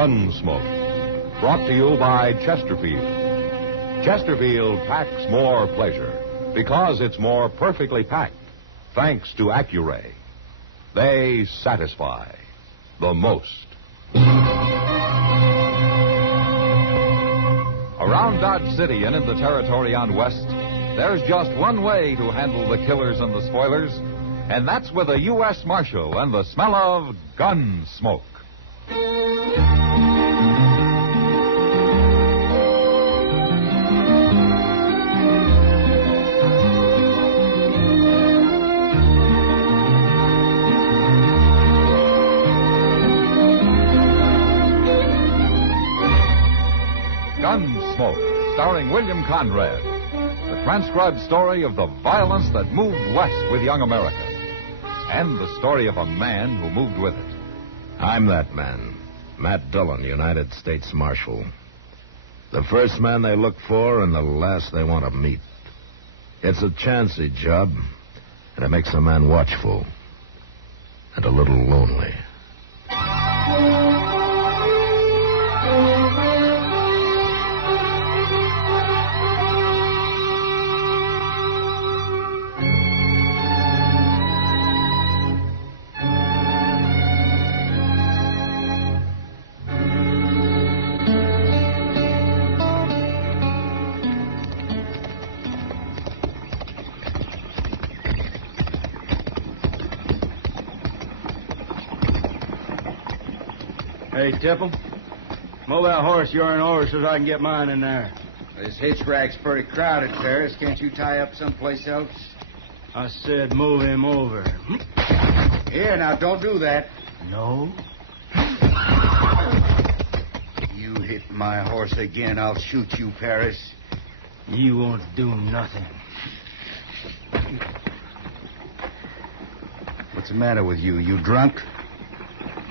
Gunsmoke, brought to you by Chesterfield. Chesterfield packs more pleasure because it's more perfectly packed, thanks to Accuray. They satisfy the most. Around Dodge City and in the territory on West, there's just one way to handle the killers and the spoilers, and that's with a U.S. Marshal and the smell of Gunsmoke. Gunsmoke, starring William Conrad. The transcribed story of the violence that moved west with young America. And the story of a man who moved with it. I'm that man, Matt Dillon, United States Marshal. The first man they look for and the last they want to meet. It's a chancy job, and it makes a man watchful and a little lonely. Hey, Tipple, move that horse you're in over so I can get mine in there. This hitch rack's pretty crowded, Ferris. Can't you tie up someplace else? I said move him over. Here, now, don't do that. No? You hit my horse again, I'll shoot you, Ferris. You won't do nothing. What's the matter with you? You drunk?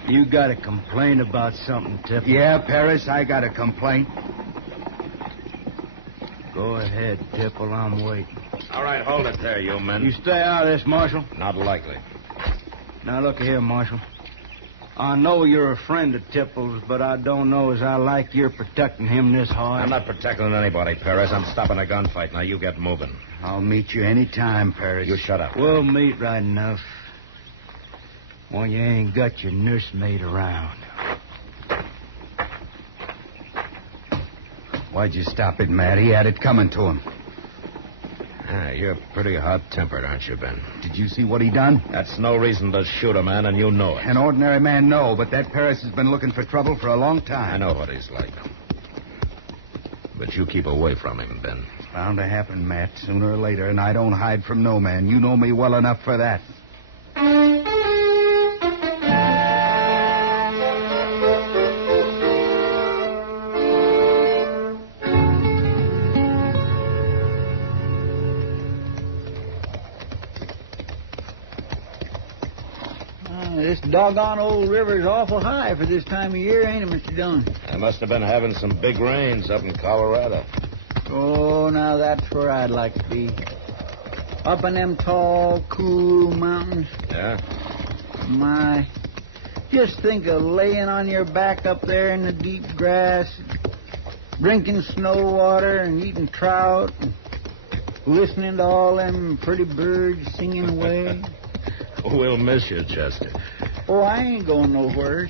You got a complaint about something, Tipple? Yeah, Paris, I got a complaint. Go ahead, Tipple. I'm waiting. All right, hold it there, you men. You stay out of this, Marshal. Not likely. Now, look here, Marshal. I know you're a friend of Tipple's, but I don't know as I like you're protecting him this hard. I'm not protecting anybody, Perez. I'm stopping a gunfight. Now, you get moving. I'll meet you any time, Paris. You shut up. We'll meet right enough. When you ain't got your nursemaid around. Why'd you stop it, Matt? He had it coming to him. You're pretty hot-tempered, aren't you, Ben? Did you see what he done? That's no reason to shoot a man, and you know it. An ordinary man, no, but that Paris has been looking for trouble for a long time. I know what he's like. But you keep away from him, Ben. It's bound to happen, Matt, sooner or later, and I don't hide from no man. You know me well enough for that. This doggone old river's awful high for this time of year, ain't it, Mr. Dillon? They must have been having some big rains up in Colorado. Oh, now that's where I'd like to be. Up in them tall, cool mountains. Yeah? My, just think of laying on your back up there in the deep grass, drinking snow water and eating trout, and listening to all them pretty birds singing away. We'll miss you, Chester. Oh, I ain't going nowhere.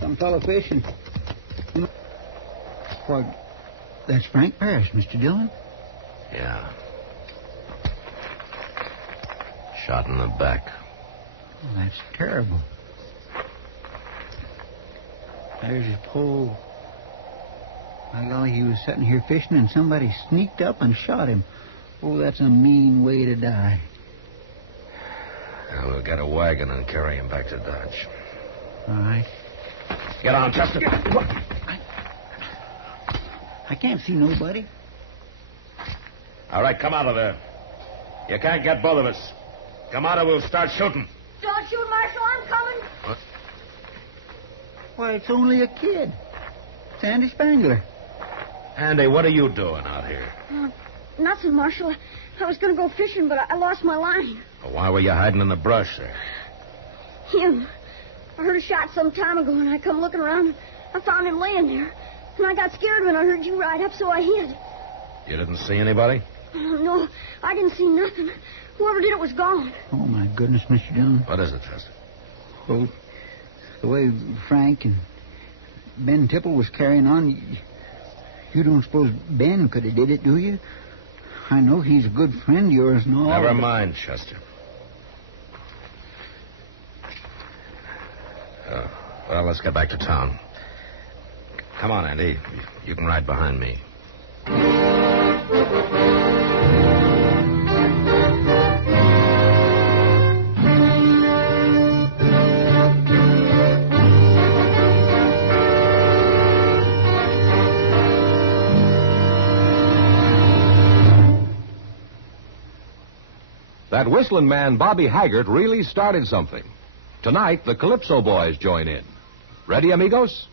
Some fellow fishing. Why, that's Frank Parrish, Mr. Dillon. Yeah. Shot in the back. Oh, that's terrible. There's his pole. By golly, he was sitting here fishing and somebody sneaked up and shot him. Oh, that's a mean way to die. Now, we'll get a wagon and carry him back to Dodge. All right. Get on, Chester. I can't see nobody. All right, come out of there. You can't get both of us. Come out or we'll start shooting. Don't shoot, Marshal. I'm coming. What? Why, it's only a kid. It's Andy Spangler. Andy, what are you doing out here? Nothing, Marshal. I was going to go fishing, but I lost my line. Well, why were you hiding in the brush there? Him. I heard a shot some time ago, and I come looking around. I found him laying there. And I got scared when I heard you ride up, so I hid. You didn't see anybody? Oh, no, I didn't see nothing. Whoever did it was gone. Oh, my goodness, Mr. Dillon. What is it, Chester? Well, the way Frank and Ben Tipple was carrying on, you don't suppose Ben could have did it, do you? I know he's a good friend of yours and all. Never mind, Chester. Well, let's get back to town. Come on, Andy. You can ride behind me. That whistling man, Bobby Haggart, really started something. Tonight, the Calypso Boys join in. Ready, amigos?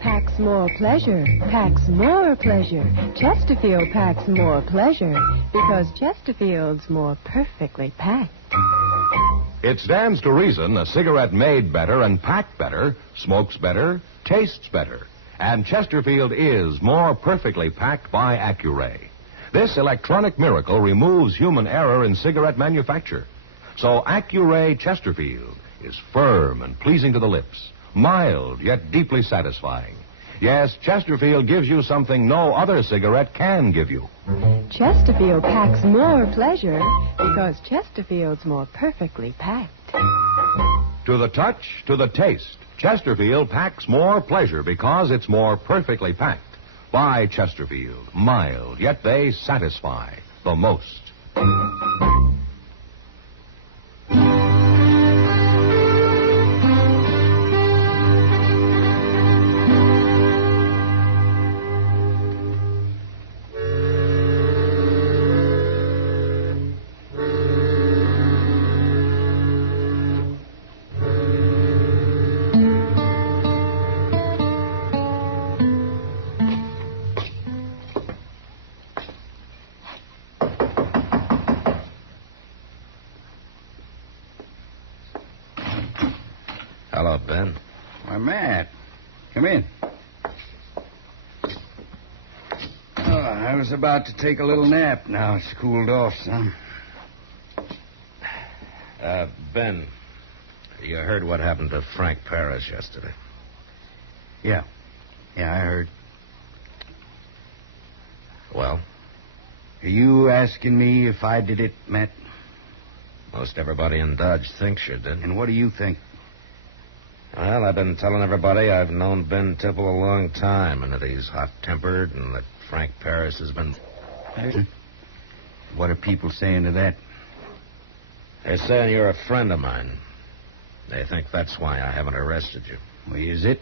Packs more pleasure, packs more pleasure. Chesterfield packs more pleasure because Chesterfield's more perfectly packed. It stands to reason a cigarette made better and packed better smokes better, tastes better. And Chesterfield is more perfectly packed by Accuray. This electronic miracle removes human error in cigarette manufacture. So Accuray Chesterfield is firm and pleasing to the lips, mild yet deeply satisfying. Yes, Chesterfield gives you something no other cigarette can give you. Chesterfield packs more pleasure because Chesterfield's more perfectly packed. To the touch, to the taste, Chesterfield packs more pleasure because it's more perfectly packed. By Chesterfield, mild, yet they satisfy the most. Hello, Ben. Why, Matt. Come in. Oh, I was about to take a little nap. Now it's cooled off some. Ben, you heard what happened to Frank Paris yesterday. Yeah. Yeah, I heard. Well, Are you asking me if I did it, Matt? most everybody in Dodge thinks you did. And what do you think? Well, I've been telling everybody I've known Ben Tipple a long time, and that he's hot-tempered, and that Frank Paris has been... What are people saying to that? They're saying you're a friend of mine. They think that's why I haven't arrested you. Well, is it?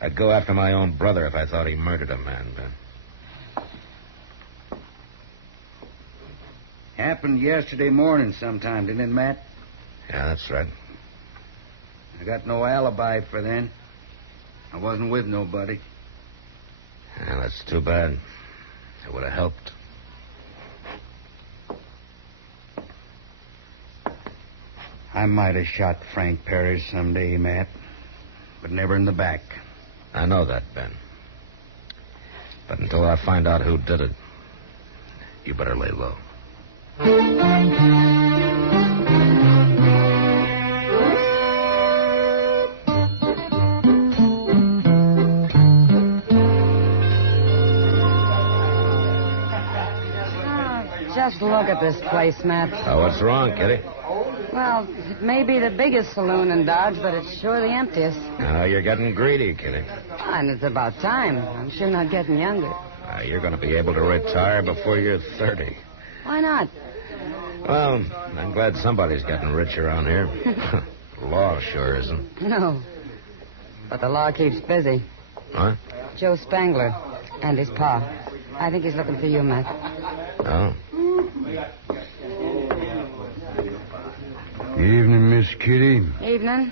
I'd go after my own brother if I thought he murdered a man, Ben. Happened yesterday morning sometime, didn't it, Matt? Yeah, that's right. I got no alibi for then. I wasn't with nobody. Yeah, that's too bad. It would have helped. I might have shot Frank Paris someday, Matt. But never in the back. I know that, Ben. But until I find out who did it, you better lay low. Just look at this place, Matt. Oh, what's wrong, Kitty? Well, it may be the biggest saloon in Dodge, but it's sure the emptiest. Oh, you're getting greedy, Kitty. And it's about time. I'm sure not getting younger. You're going to be able to retire before you're 30. Why not? Well, I'm glad somebody's getting rich around here. Law sure isn't. No. But the law keeps busy. What? Joe Spangler and his pa. I think he's looking for you, Matt. Oh. Evening, Miss Kitty. Evening.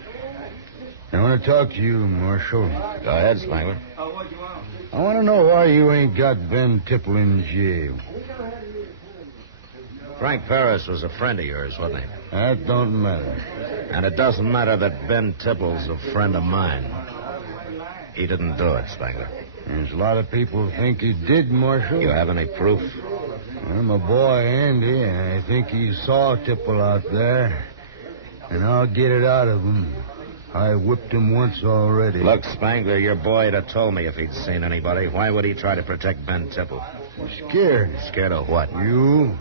I want to talk to you, Marshal. Go ahead, Spangler. I want to know why you ain't got Ben Tipple in jail. Frank Paris was a friend of yours, wasn't he? That don't matter. And it doesn't matter that Ben Tipple's a friend of mine. He didn't do it, Spangler. There's a lot of people think he did, Marshal. You have any proof? Well, my boy Andy, I think he saw Tipple out there. And I'll get it out of him. I whipped him once already. Look, Spangler, your boy'd have told me if he'd seen anybody. Why would he try to protect Ben Tipple? Scared. Scared of what? You?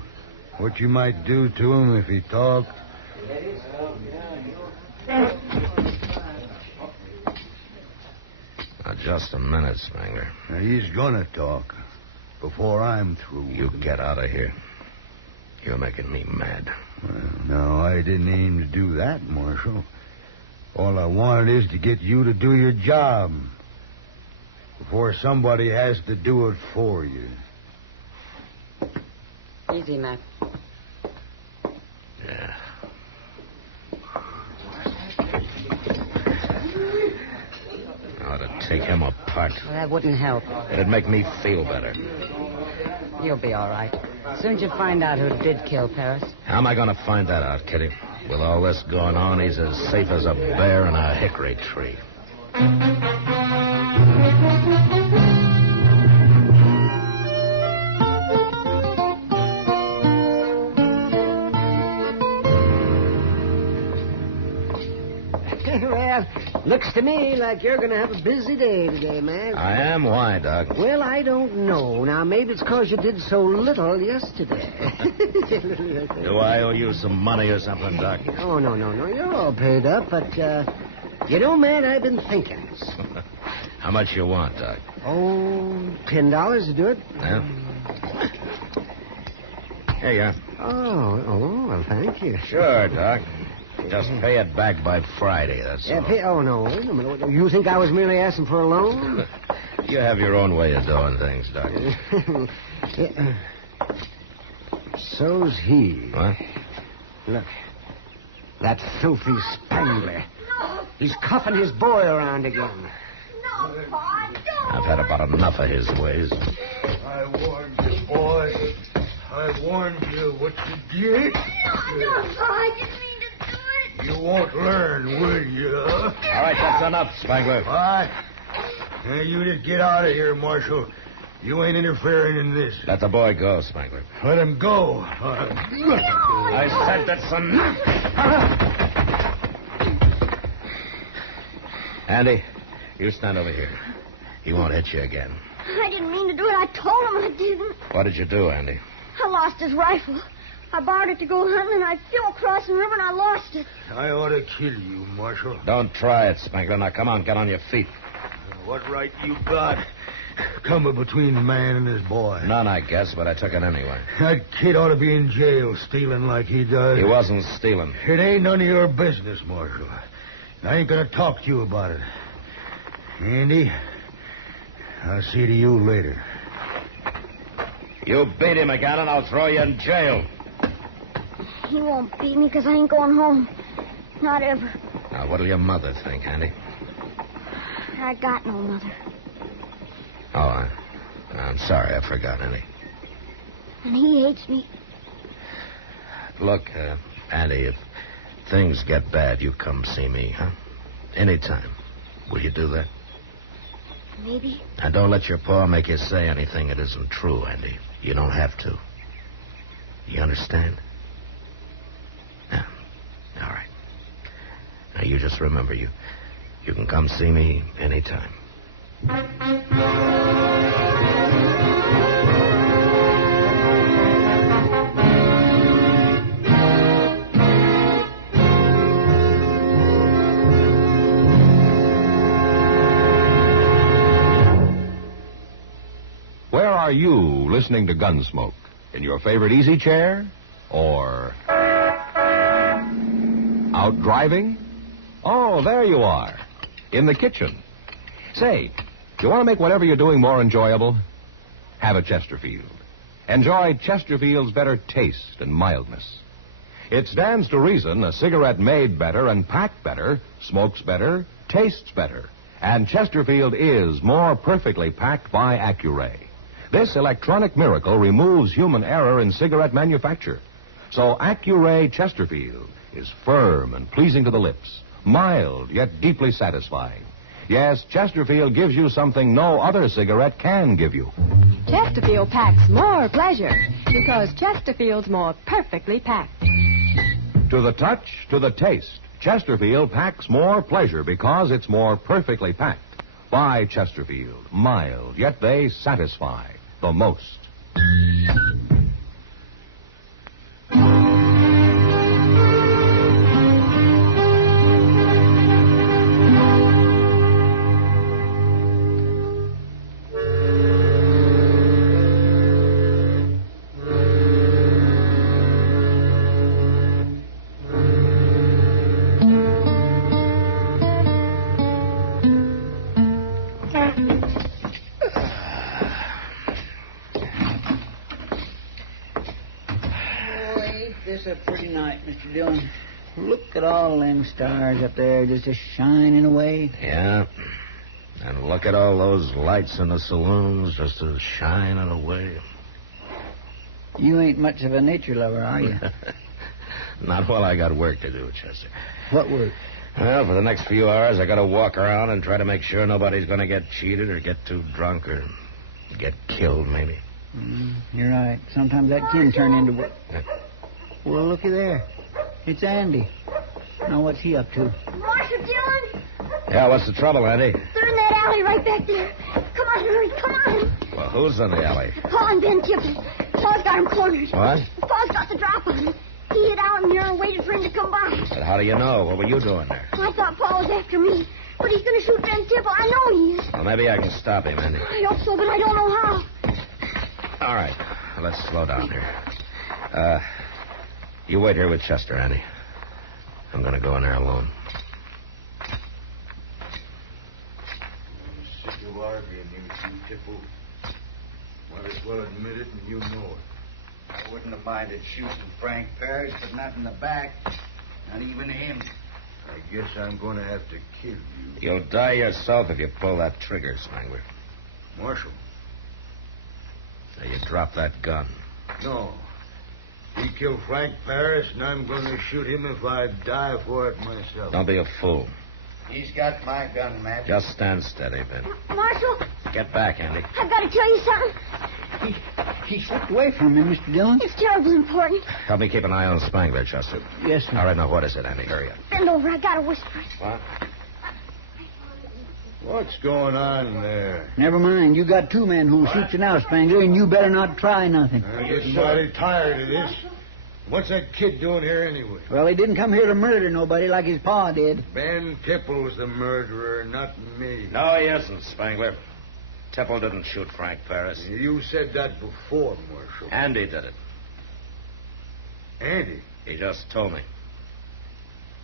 What you might do to him if he talked? Now, just a minute, Spangler. Now, he's gonna talk. Before I'm through. You get out of here. You're making me mad. Well, no, I didn't aim to do that, Marshal. All I wanted is to get you to do your job before somebody has to do it for you. Easy, Matt. Yeah. I ought to take him apart. Well, that wouldn't help. It'd make me feel better. You'll be all right. Soon as you find out who did kill Paris. How am I going to find that out, Kitty? With all this going on, he's as safe as a bear in a hickory tree. Well, looks to me like you're going to have a busy day today, man. I am? Why, Doc? Well, I don't know. Now, maybe it's because you did so little yesterday. Do I owe you some money or something, Doc? Oh, no. You're all paid up, but, you know, man, I've been thinking. How much you want, Doc? Oh, $10 to do it. Yeah? Here you are. Oh, well, thank you. Sure, Doc. Just pay it back by Friday, that's all. Oh, no, wait a minute. You think I was merely asking for a loan? You have your own way of doing things, Doc. So's he. What? Look, that filthy Spangler. No. He's cuffing his boy around again. No, Pa, don't. I've had about enough of his ways. I warned you, boy. I warned you what you did. No, Pa, I didn't mean to do it. You won't learn, will you? All right, that's enough, Spangler. What? Now, you just get out of here, Marshal. You ain't interfering in this. Let the boy go, Spangler. Let him go. I said that's enough. Andy, you stand over here. He won't hit you again. I didn't mean to do it. I told him I didn't. What did you do, Andy? I lost his rifle. I borrowed it to go hunting, and I flew across the river, and I lost it. I ought to kill you, Marshal. Don't try it, Spangler. Now, come on, get on your feet. What right you got coming between the man and his boy? None, I guess, but I took it anyway. That kid ought to be in jail stealing like he does. He wasn't stealing. It ain't none of your business, Marshal. I ain't going to talk to you about it. Andy, I'll see to you later. You beat him again, and I'll throw you in jail. He won't beat me because I ain't going home. Not ever. Now, what'll your mother think, Andy? I got no mother. Oh, I'm sorry. I forgot, Andy. And he hates me. Look, Andy, if things get bad, you come see me, huh? Anytime. Will you do that? Maybe. And don't let your pa make you say anything that isn't true, Andy. You don't have to. You understand? Yeah. All right. Now, you just remember, you can come see me anytime. Where are you listening to Gunsmoke? In your favorite easy chair? Or out driving? Oh, there you are. In the kitchen. Say, do you want to make whatever you're doing more enjoyable? Have a Chesterfield. Enjoy Chesterfield's better taste and mildness. It stands to reason a cigarette made better and packed better, smokes better, tastes better. And Chesterfield is more perfectly packed by Accuray. This electronic miracle removes human error in cigarette manufacture. So Accuray Chesterfield is firm and pleasing to the lips, mild yet deeply satisfying. Yes, Chesterfield gives you something no other cigarette can give you. Chesterfield packs more pleasure because Chesterfield's more perfectly packed. To the touch, to the taste, Chesterfield packs more pleasure because it's more perfectly packed. By Chesterfield, mild, yet they satisfy the most. This a pretty night, Mr. Dillon. Look at all them stars up there just a-shining away. Yeah. And look at all those lights in the saloons just shining away. You ain't much of a nature lover, are you? Not while I got work to do, Chester. What work? Well, for the next few hours, I got to walk around and try to make sure nobody's going to get cheated or get too drunk or get killed, maybe. You're right. Sometimes that can turn into what... Well, looky there. It's Andy. Now, what's he up to? Marshal Dillon? Yeah, what's the trouble, Andy? They're in that alley right back there. Come on, hurry, come on. Well, who's in the alley? Paul and Ben Tipton. Paul's got him cornered. What? Paul's got the drop on him. He hid out in there and waited for him to come by. But how do you know? What were you doing there? I thought Paul was after me. But he's going to shoot Ben Tipple. I know he is. Well, maybe I can stop him, Andy. I hope so, but I don't know how. All right. Let's slow down here. You wait here with Chester, Andy. I'm going to go in there alone. I'm sick of arguing, you two Tipple. Might as well admit it, and you know it. I wouldn't have minded shooting Frank Parrish, but not in the back. Not even him. I guess I'm going to have to kill you. You'll die yourself if you pull that trigger, Spangler. Marshal. Now, you drop that gun. No. He killed Frank Parrish, and I'm going to shoot him if I die for it myself. Don't be a fool. He's got my gun, Matt. Just stand steady, Ben. Marshal, Get back, Andy. I've got to tell you something. He slipped away from him, Mr. Dillon. It's terribly important. Help me keep an eye on Spangler, Chester. Yes, sir. All right, now, what is it, Andy? Hurry up. Bend over. I got to whisper it. What? What's going on there? Never mind. You got two men who'll shoot you now, Spangler, and you better not try nothing. I'm getting mighty tired of this. What's that kid doing here anyway? Well, he didn't come here to murder nobody like his pa did. Ben Tipple's the murderer, not me. No, he isn't, Spangler. Tipple didn't shoot Frank Parrish. You said that before, Marshal. Andy did it. Andy? He just told me.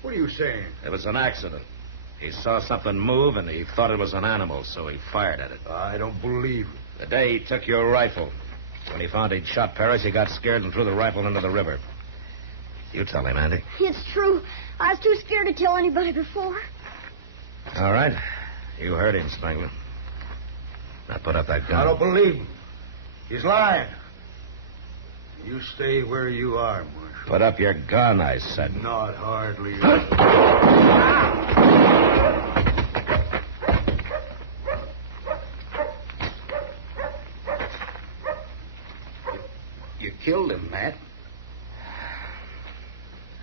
What are you saying? It was an accident. He saw something move, and he thought it was an animal, so he fired at it. I don't believe it. The day he took your rifle. When he found he'd shot Parrish, he got scared and threw the rifle into the river. You tell him, Andy. It's true. I was too scared to tell anybody before. All right. You heard him, Spangler. Now put up that gun. I don't believe him. He's lying. You stay where you are, Marshal. Put up your gun, I said. Not hardly. You killed him, Matt.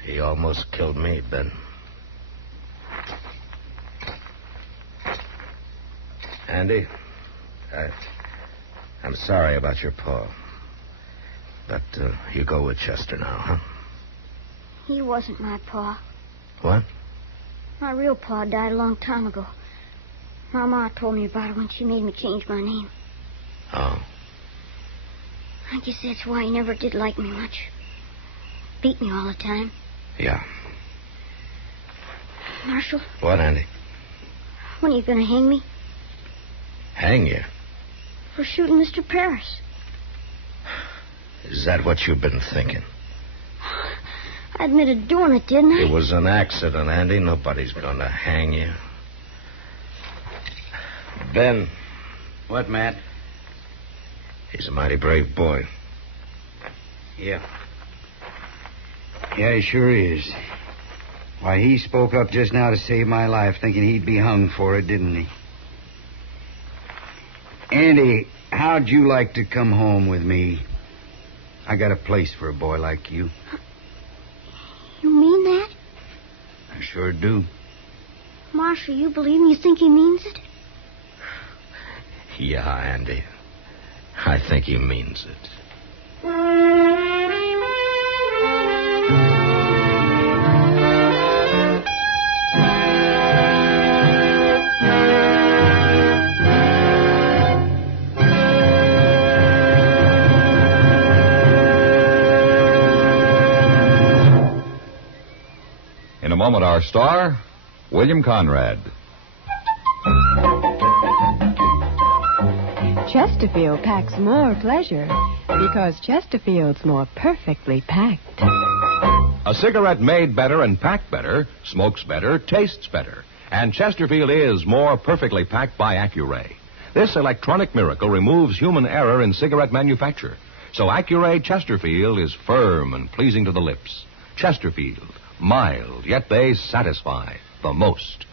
He almost killed me, Ben. Andy, I'm sorry about your paw. But you go with Chester now, huh? He wasn't my pa. What? My real pa died a long time ago. My ma told me about it when she made me change my name. Oh. I guess that's why he never did like me much. Beat me all the time. Yeah. Marshal, What, Andy? when are you going to hang me? Hang you? For shooting Mr. Parrish. Is that what you've been thinking? I admitted doing it, didn't I? It was an accident, Andy. Nobody's going to hang you. Ben. What, Matt? He's a mighty brave boy. Yeah. Yeah, he sure is. Why, he spoke up just now to save my life, thinking he'd be hung for it, didn't he? Andy, how'd you like to come home with me? I got a place for a boy like you. You mean that? I sure do. Marshal, you believe me? You think he means it? Yeah, Andy. I think he means it. In a moment, our star, William Conrad. Chesterfield packs more pleasure because Chesterfield's more perfectly packed. A cigarette made better and packed better, smokes better, tastes better. And Chesterfield is more perfectly packed by Accuray. This electronic miracle removes human error in cigarette manufacture. So Accuray Chesterfield is firm and pleasing to the lips. Chesterfield, mild, yet they satisfy the most.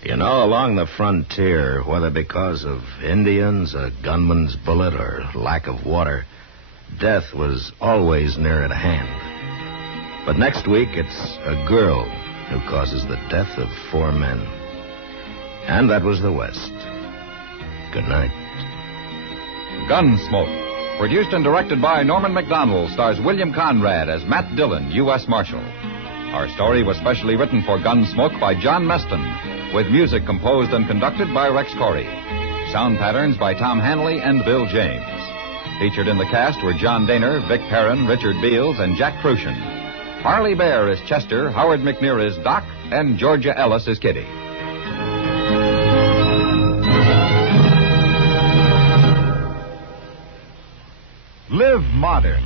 You know, along the frontier, whether because of Indians, a gunman's bullet, or lack of water, death was always near at hand. But next week, it's a girl who causes the death of 4 men. And that was the West. Good night. Gunsmoke, produced and directed by Norman Macdonnell, stars William Conrad as Matt Dillon, U.S. Marshal. Our story was specially written for Gunsmoke by John Meston, with music composed and conducted by Rex Corey. Sound patterns by Tom Hanley and Bill James. Featured in the cast were John Daner, Vic Perrin, Richard Beals, and Jack Crucian. Harley Bear is Chester, Howard McNear is Doc, and Georgia Ellis is Kitty. Live modern.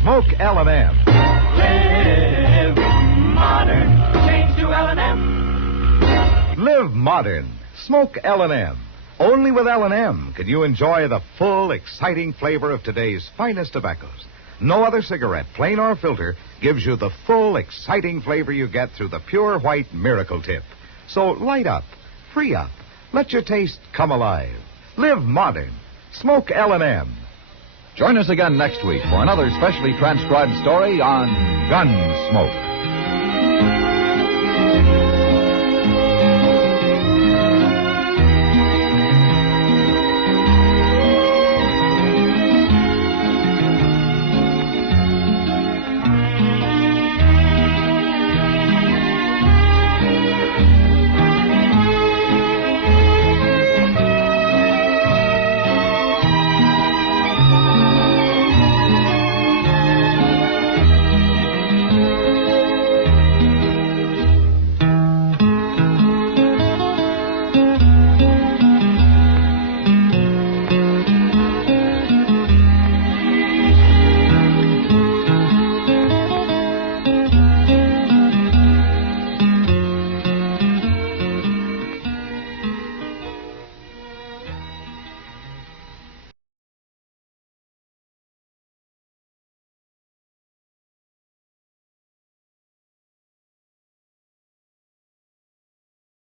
Smoke L&M. Live modern. Change to L&M. Live modern. Smoke L&M. Only with L&M can you enjoy the full, exciting flavor of today's finest tobaccos. No other cigarette, plain or filter, gives you the full, exciting flavor you get through the pure white Miracle Tip. So light up, free up, let your taste come alive. Live modern. Smoke L&M. Join us again next week for another specially transcribed story on Gunsmoke.